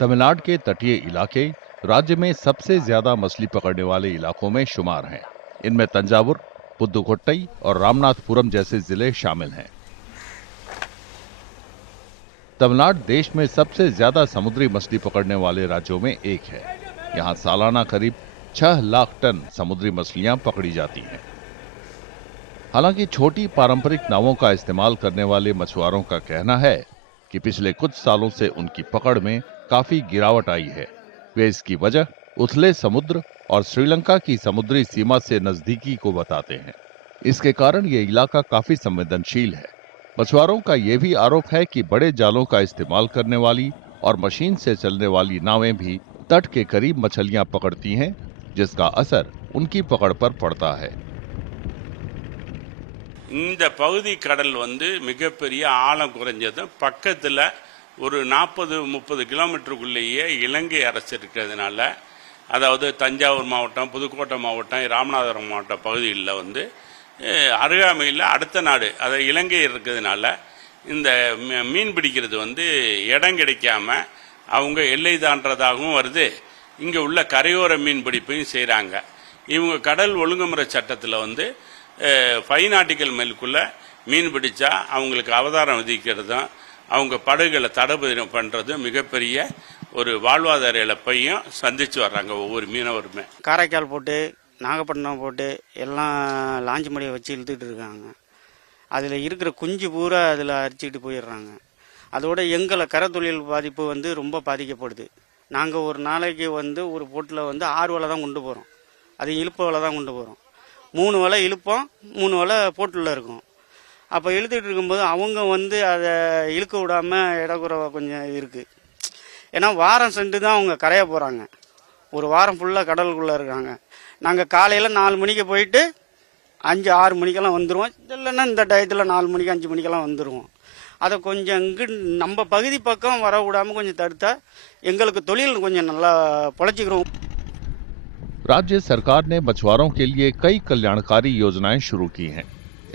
तमिलनाडु के तटीय इलाके राज्य में सबसे ज्यादा मछली पकड़ने वाले इलाकों में शुमार हैं। इनमें तंजावुर, पुदुकोट्टई और रामनाथपुरम जैसे जिले शामिल हैं। तमिलनाडु देश में सबसे ज्यादा समुद्री मछली पकड़ने वाले राज्यों में एक है। यहाँ सालाना करीब 6 लाख टन समुद्री मछलियां पकड़ी जाती हैं। हालांकि छोटी पारंपरिक नावों का इस्तेमाल करने वाले मछुआरों का कहना है कि पिछले कुछ सालों से उनकी पकड़ में काफी गिरावट आई है। वे इसकी वजह उथले समुद्र और श्रीलंका की समुद्री सीमा से नजदीकी को बताते हैं। इसके कारण ये इलाका काफी संवेदनशील है। मछुआरों का यह भी आरोप है कि बड़े जालों का इस्तेमाल करने वाली और मशीन से चलने वाली नावें भी तट के करीब मछलियां पकड़ती हैं, जिसका असर उनकी पकड़ पर पड़ता है। இந்த பகுதி கடல் மிகப்பெரிய ஆழம் குறைஞ்சதும் பக்கத்தில் ஒரு 40-30 கிலோமீட்டருக்குள்ளேயே இலங்கை அரசு இருக்கிறதுனால, அதாவது தஞ்சாவூர் மாவட்டம், புதுக்கோட்டை மாவட்டம், ராமநாதபுரம் மாவட்ட பகுதிகளில் அருகாமையில் அடுத்த நாடு அதாவது இலங்கை இருக்கிறதுனால இந்த மீன் பிடிக்கிறது இடம் கிடைக்காம அவங்க எல்லை தாண்டதாகவும் வருது. இங்கே உள்ள கரையோர மீன் பிடிப்பையும் செய்கிறாங்க. இவங்க கடல் ஒழுங்குமுறை சட்டத்தில் 5 நாட்டிக்கல் மைலுக்குள்ள மீன் பிடிச்சா அவங்களுக்கு அவதாரம் விதிக்கிறதும் அவங்க படகுகளை தடை பண்ணுறதும் மிகப்பெரிய ஒரு வாழ்வாதார இழப்பையும் சந்திச்சு வர்றாங்க ஒவ்வொரு மீனவருமே. காரைக்கால் போட்டு நாகப்பட்டினம் போட்டு எல்லாம் லாஞ்சி மடியை வச்சு இழுத்துக்கிட்டு இருக்காங்க. அதில் இருக்கிற குஞ்சு பூரா அதில் அரிச்சிக்கிட்டு போயிடுறாங்க. அதோட எங்களை கரை தொழில் பாதிப்பு ரொம்ப பாதிக்கப்படுது. நாங்கள் ஒரு நாளைக்கு ஒரு போட்டில் 6 வலை தான் கொண்டு போகிறோம். அது இழுப்பு வலை தான் கொண்டு போகிறோம். 3 வலை இழுப்போம், 3 வலை போட்டில் இருக்கும். அப்போ இழுத்துட்டு இருக்கும்போது அவங்க அதை இழுக்க விடாமல் இடக்குறவை கொஞ்சம் இருக்குது. ஏன்னா வாரம் சென்று தான் அவங்க கரைய போகிறாங்க. ஒரு வாரம் ஃபுல்லாக கடலுக்குள்ளே இருக்காங்க. நாங்கள் காலையில் 4 மணிக்கு போயிட்டு 5-6 மணிக்கெல்லாம் வந்துடுவோம். இல்லைன்னா இந்த டயத்தில் 4 மணிக்கு 5 மணிக்கெல்லாம் வந்துடுவோம். அதை கொஞ்சம் நம்ம பகுதி பக்கம் வர விடாமல் கொஞ்சம் தடுத்தா எங்களுக்கு தொழில் கொஞ்சம் நல்லா பொழைச்சிக்கிறோம். राज्य सरकार ने मछुआरों के लिए कई कल्याणकारी योजनाएं शुरू की हैं।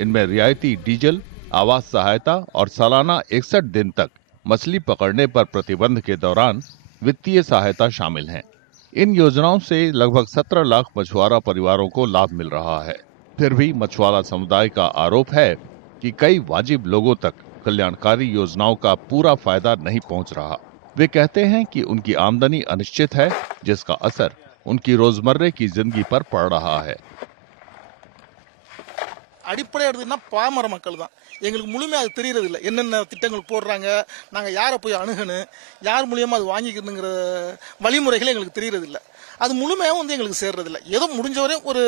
इनमें रियायती डीजल, आवास सहायता और सालाना 61 दिन तक मछली पकड़ने पर प्रतिबंध के दौरान वित्तीय सहायता शामिल हैं। इन योजनाओं से लगभग 17 लाख मछुआरा परिवारों को लाभ मिल रहा है। फिर भी मछुआरा समुदाय का आरोप है कि कई वाजिब लोगों तक कल्याणकारी योजनाओं का पूरा फायदा नहीं पहुंच रहा। वे कहते हैं कि उनकी आमदनी अनिश्चित है, जिसका असर उनकी रोजमर्रे की जिंदगी पर पड़ रहा है। அடிப்படை எடுத்துன்னா பாமர மக்கள் தான். எங்களுக்கு முழுமையாக அது தெரியறதில்லை. என்னென்ன திட்டங்கள் போடுறாங்க, நாங்கள் யாரை போய் அணுகணும், யார் மூலியமாக அது வாங்கிக்கணுங்கிற வழிமுறைகள் எங்களுக்கு தெரியறதில்லை. அது முழுமையாக எங்களுக்கு சேர்றதில்லை. ஏதோ முடிஞ்சவரை ஒரு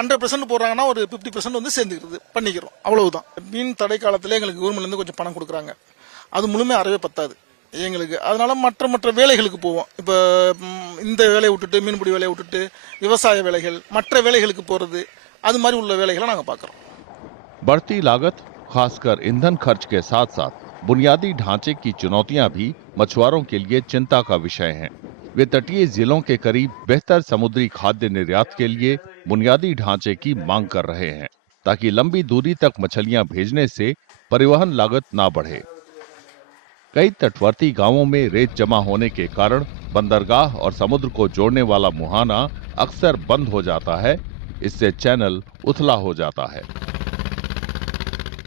100% போடுறாங்கன்னா ஒரு 50% சேர்ந்துக்கிறது பண்ணிக்கிறோம், அவ்வளவுதான். மீன் தடை காலத்தில் எங்களுக்கு கவர்மெண்ட்லேருந்து கொஞ்சம் பணம் கொடுக்குறாங்க. அது முழுமையாக அறவே பத்தாது எங்களுக்கு. அதனால மற்ற வேலைகளுக்கு போவோம். இப்போ இந்த வேலையை விட்டுட்டு, மீன்பிடி வேலையை விட்டுட்டு விவசாய வேலைகள், மற்ற வேலைகளுக்கு போகிறது, அது மாதிரி உள்ள வேலைகளை நாங்கள் பார்க்குறோம். बढ़ती लागत, खासकर ईंधन खर्च के साथ साथ बुनियादी ढांचे की चुनौतियां भी मछुआरों के लिए चिंता का विषय हैं। वे तटीय जिलों के करीब बेहतर समुद्री खाद्य निर्यात के लिए बुनियादी ढांचे की मांग कर रहे हैं, ताकि लंबी दूरी तक मछलियां भेजने से परिवहन लागत ना बढ़े। कई तटवर्ती गांवों में रेत जमा होने के कारण बंदरगाह और समुद्र को जोड़ने वाला मुहाना अक्सर बंद हो जाता है। इससे चैनल उथला हो जाता है।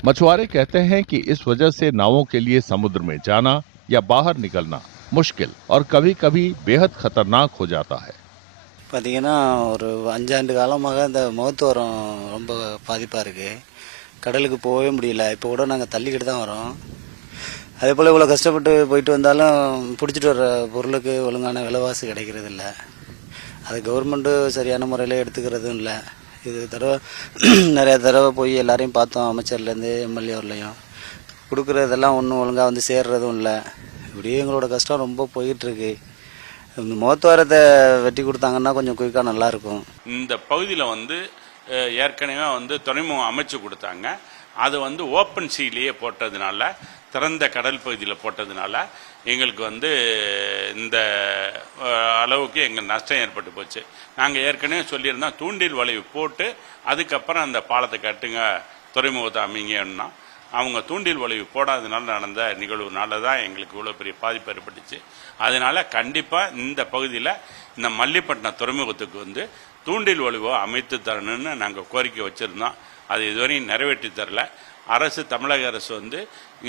मछुआरे कहते हैं कि इस वजह से नावों के लिए समुद्र में जाना या बाहर निकलना मुश्किल और कभी-कभी बेहद खतरनाक हो जाता है। பார்த்தீங்கன்னா ஒரு 5 ஆண்டு காலமாக இந்த முகத்துவரம் ரொம்ப பாதிப்பாக இருக்குது. கடலுக்கு போகவே முடியல. இப்போ கூட நாங்கள் தள்ளிக்கிட்டு தான் வரோம். அதே போல் இவ்வளோ கஷ்டப்பட்டு போயிட்டு வந்தாலும் பிடிச்சிட்டு வர்ற பொருளுக்கு ஒழுங்கான விலைவாசி கிடைக்கிறது இல்லை. அது கவர்மெண்ட்டு சரியான முறையில் எடுத்துக்கிறதும் இல்லை. இது தடவை நிறைய தடவை போய் எல்லாரையும் பார்த்தோம், அமைச்சர்லேருந்து எம்எல்ஏ வரலையும். கொடுக்குறதெல்லாம் ஒன்றும் ஒழுங்காக சேர்றதும் இல்லை. இப்படியே எங்களோட கஷ்டம் ரொம்ப போயிட்டுருக்கு. இந்த முகத்துவாரத்தை வெட்டி கொடுத்தாங்கன்னா கொஞ்சம் குயிக்காக நல்லாயிருக்கும். இந்த பகுதியில் ஏற்கனவே துறைமுகம் அமைச்சு கொடுத்தாங்க. அது ஓப்பன் சீலேயே போட்டதுனால, திறந்த கடல் பகுதியில் போட்டதுனால எங்களுக்கு இந்த அளவுக்கு எங்கள் நஷ்டம் ஏற்பட்டு போச்சு. நாங்கள் ஏற்கனவே சொல்லியிருந்தோம், தூண்டில் வளைவு போட்டு அதுக்கப்புறம் அந்த பாலத்தை கட்டுங்க, துறைமுகத்தை அமைங்கன்னா அவங்க தூண்டில் வளைவு போடாதனால நடந்த நிகழ்வுனால தான் எங்களுக்கு இவ்வளோ பெரிய பாதிப்பு ஏற்பட்டுச்சு. அதனால கண்டிப்பாக இந்த பகுதியில் இந்த மல்லிப்பட்டினம் துறைமுகத்துக்கு வந்து தூண்டில் வளைவை அமைத்து தரணும்னு நாங்கள் கோரிக்கை வச்சுருந்தோம். அது இதுவரையும் நிறைவேற்றி தரல. அரசு, தமிழக அரசு வந்து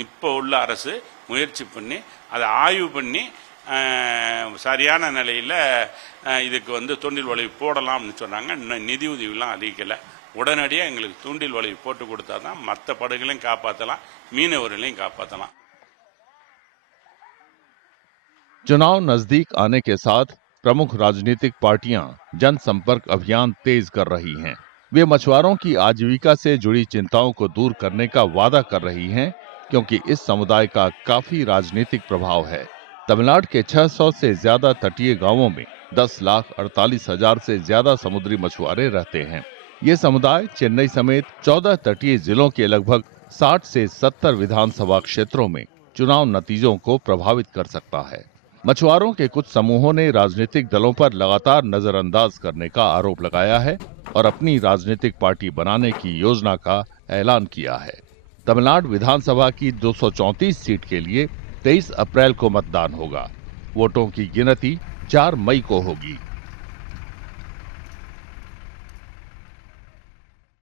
இப்போ உள்ள அரசு முயற்சி பண்ணி அதை ஆய்வு பண்ணி சரியான நிலையில் இதுக்கு வந்து தூண்டில் வளைவு போடலாம்னு சொன்னாங்க. இன்னும் நிதி உதவிலாம் அறிவிக்கலை. உடனடியாக எங்களுக்கு தூண்டில் வளைவு போட்டு கொடுத்தா தான் மற்ற படகுகளையும் காப்பாற்றலாம், மீனவர்களையும் காப்பாற்றலாம். चुनाव नजदीक आने के साथ प्रमुख राजनीतिक पार्टियां जनसंपर्क अभियान तेज कर रही हैं। वे मछुआरों की आजीविका से जुड़ी चिंताओं को दूर करने का वादा कर रही हैं, क्योंकि इस समुदाय का काफी राजनीतिक प्रभाव है। तमिलनाडु के 600 से ज्यादा तटीय गांवों में 10,48,000 से ज्यादा समुद्री मछुआरे रहते हैं। ये समुदाय चेन्नई समेत 14 तटीय जिलों के लगभग 60 से 70 विधानसभा क्षेत्रों में चुनाव नतीजों को प्रभावित कर सकता है। मछुआरों के कुछ समूहों ने राजनीतिक दलों पर लगातार नजरअंदाज करने का आरोप लगाया है और अपनी राजनीतिक पार्टी बनाने की योजना का ऐलान किया है। तमिलनाडु विधानसभा की 234 सीट के लिए 23 अप्रैल को मतदान होगा। वोटों की गिनती 4 मई को होगी।